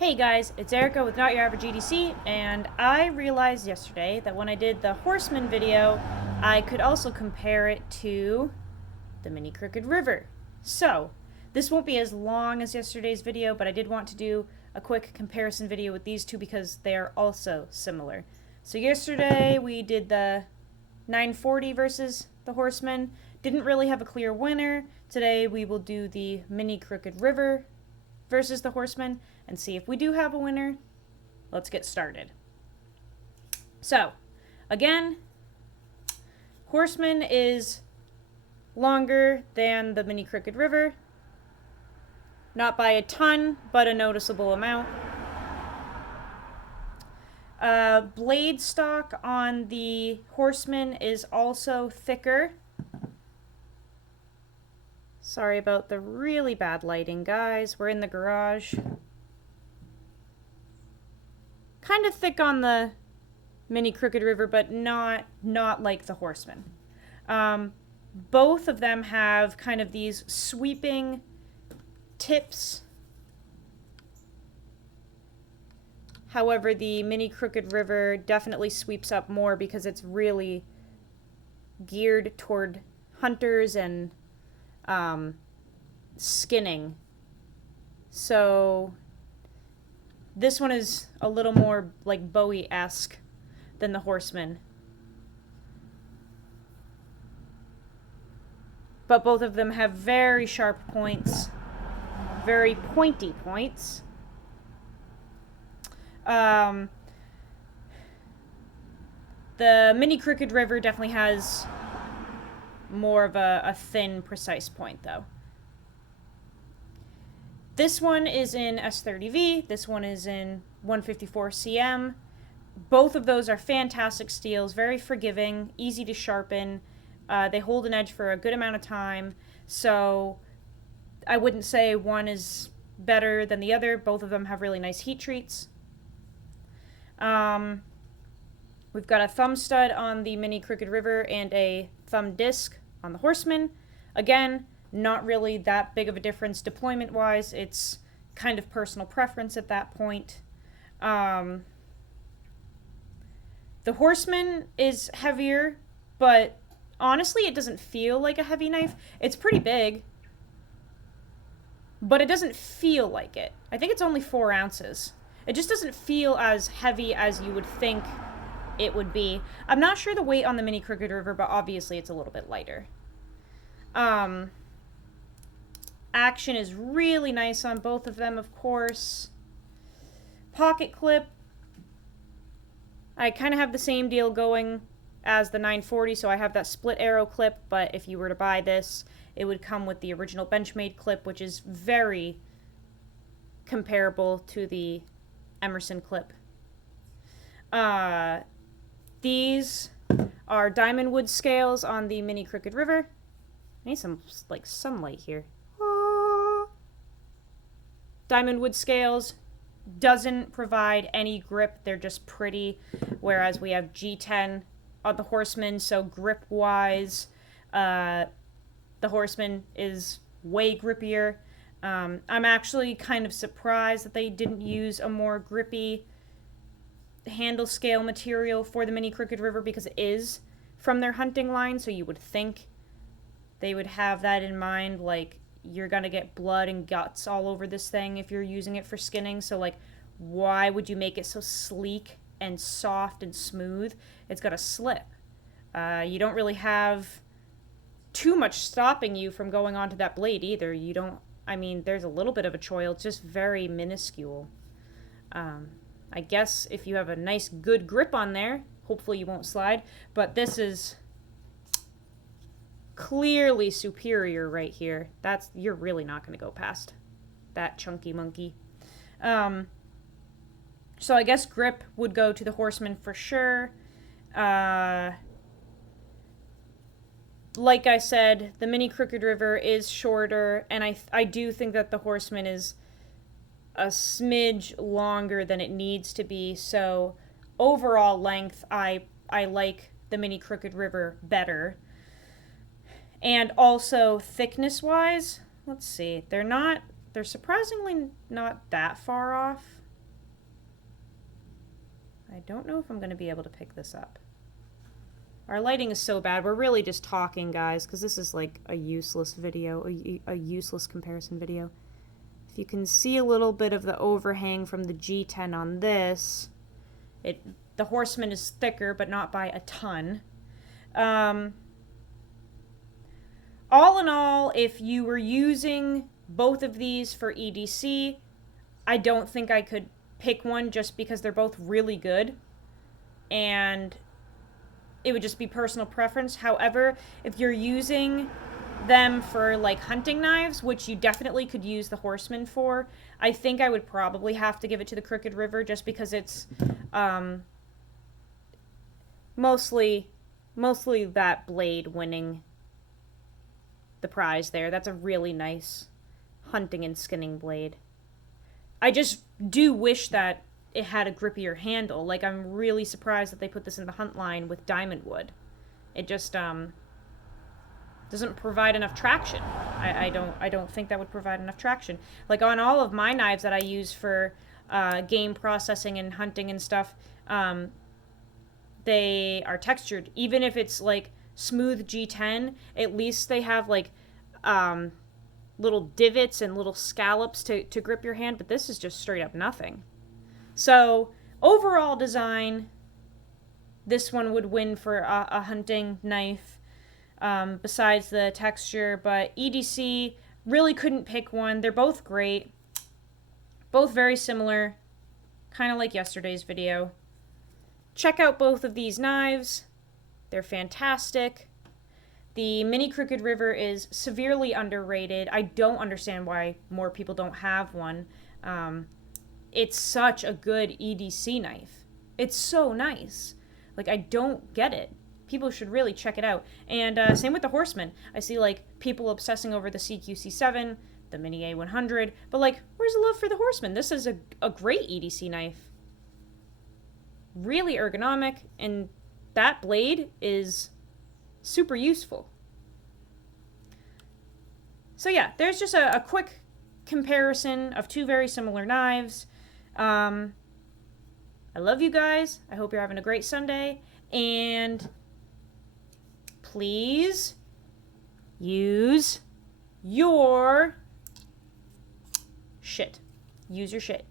Hey guys, it's Erica with Not Your Average EDC, and I realized yesterday that when I did the Horseman video, I could also compare it to the Mini Crooked River. So, this won't be as long as yesterday's video, but I did want to do a quick comparison video with these two because they are also similar. So yesterday we did the 940 versus the Horseman. Didn't really have a clear winner. Today we will do the Mini Crooked River versus the Horseman and see if we do have a winner. Let's get started. So, again, Horseman is longer than the Mini Crooked River. Not by a ton, but a noticeable amount. Blade stock on the Horseman is also thicker. Sorry about the really bad lighting, guys. We're in the garage. Kind of thick on the Mini Crooked River, but not like the Horseman. Both of them have kind of these sweeping tips. However, the Mini Crooked River definitely sweeps up more because it's really geared toward hunters and skinning. So this one is a little more like Bowie-esque than the Horseman. But both of them have very sharp points, very pointy points. The Mini Crooked River definitely has more of a thin, precise point, though. This one is in S30V. This one is in 154 cm. Both of those are fantastic steels, very forgiving, easy to sharpen. They hold an edge for a good amount of time, so I wouldn't say one is better than the other. Both of them have really nice heat treats. We've got a thumb stud on the Mini Crooked River and a thumb disc on the Horseman. Again, not really that big of a difference deployment-wise. It's kind of personal preference at that point. The Horseman is heavier, but honestly, it doesn't feel like a heavy knife. It's pretty big, but it doesn't feel like it. I think it's only 4 ounces. It just doesn't feel as heavy as you would think it would be. I'm not sure the weight on the Mini Crooked River, but obviously it's a little bit lighter. Action is really nice on both of them, of course. Pocket clip. I kind of have the same deal going as the 940, so I have that split arrow clip, but if you were to buy this, it would come with the original Benchmade clip, which is very comparable to the Emerson clip. These are diamond wood scales on the Mini Crooked River. I need some like sunlight here. Diamond wood scales doesn't provide any grip. They're just pretty, whereas we have G10 on the Horseman, so grip wise the Horseman is way grippier. I'm actually kind of surprised that they didn't use a more grippy handle scale material for the Mini Crooked River because it is from their hunting line, so you would think they would have that in mind, like you're gonna get blood and guts all over this thing if you're using it for skinning, so like why would you make it so sleek and soft and smooth? It's got a slip. You don't really have too much stopping you from going onto that blade either. You don't, I mean, there's a little bit of a choil, it's just very minuscule. I guess if you have a nice good grip on there, hopefully you won't slide, but this is clearly superior right here. You're really not going to go past that chunky monkey. So I guess grip would go to the Horseman for sure. Like I said, the Mini Crooked River is shorter, and I do think that the Horseman is a smidge longer than it needs to be, so overall length, I like the Mini Crooked River better. And also thickness-wise, let's see, they're surprisingly not that far off. I don't know if I'm going to be able to pick this up. Our lighting is so bad. We're really just talking, guys, because this is like a useless video, a useless comparison video. If you can see a little bit of the overhang from the G10 on this, the Horseman is thicker, but not by a ton. All in all, if you were using both of these for EDC, I don't think I could pick one just because they're both really good. And it would just be personal preference. However, if you're using them for like hunting knives, which you definitely could use the Horseman for, I think I would probably have to give it to the Crooked River just because it's mostly that blade winning the prize there. That's a really nice hunting and skinning blade. I just do wish that it had a grippier handle. Like, I'm really surprised that they put this in the hunt line with diamond wood. It just doesn't provide enough traction. I don't think that would provide enough traction. Like, on all of my knives that I use for game processing and hunting and stuff, they are textured. Even if it's like smooth G10, at least they have like little divots and little scallops to grip your hand, but this is just straight up nothing. So overall design, this one would win for a hunting knife, besides the texture, but EDC, really couldn't pick one. They're both great, both very similar, kind of like yesterday's video. Check out both of these knives. They're fantastic. The Mini Crooked River is severely underrated. I don't understand why more people don't have one. It's such a good EDC knife. It's so nice. Like, I don't get it. People should really check it out. And same with the Horseman. I see, like, people obsessing over the CQC7, the Mini A100, but, like, where's the love for the Horseman? This is a great EDC knife. Really ergonomic, and that blade is super useful. So yeah, there's just a quick comparison of two very similar knives. I love you guys. I hope you're having a great Sunday. And please use your shit. Use your shit.